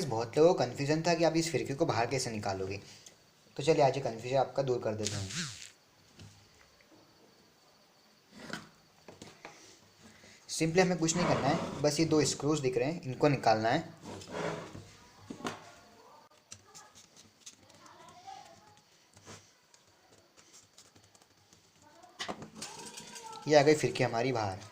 गाइस बहुत लोगों को कन्फ्यूजन था कि आप इस फिरके को बाहर कैसे निकालोगे। तो चलिए आज ये कन्फ्यूजन आपका दूर कर देता हूँ। सिंपली हमें कुछ नहीं करना है, बस ये दो स्क्रूज दिख रहे हैं, इनको निकालना है। ये आ गई फिरकी हमारी बाहर।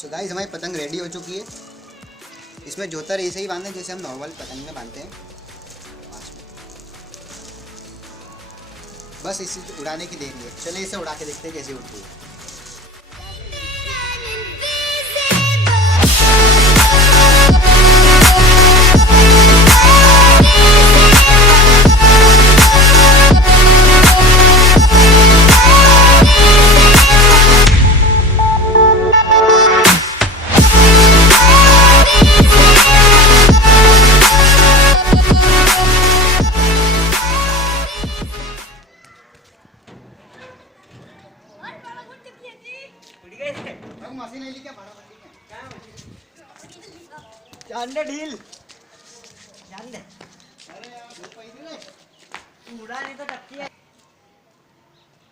सो गाइस हमारी पतंग रेडी हो चुकी है। इसमें जोतर ऐसे ही बांधे जैसे हम नॉर्मल पतंग में बांधते हैं। बस इसे उड़ाने की देरी है। चलिए इसे उड़ा के देखते हैं कैसे उड़ती है। अंडे ढील जान दे अरे यार वो पैसे रे पूरा नहीं तो टक्की है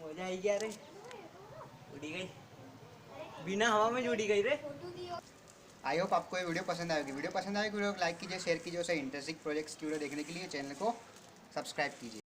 हो जाएगी अरे उड़ी गई बिना हवा में जुड़ी गई रे आई होप आपको ये वीडियो पसंद आएगी। वीडियो पसंद आएगी वीडियो को लाइक कीजिए, शेयर कीजिए। उसे इंटरेस्टिंग प्रोजेक्ट्स की वीडियो देखने के लिए चैनल को सब्सक्राइब कीजिए।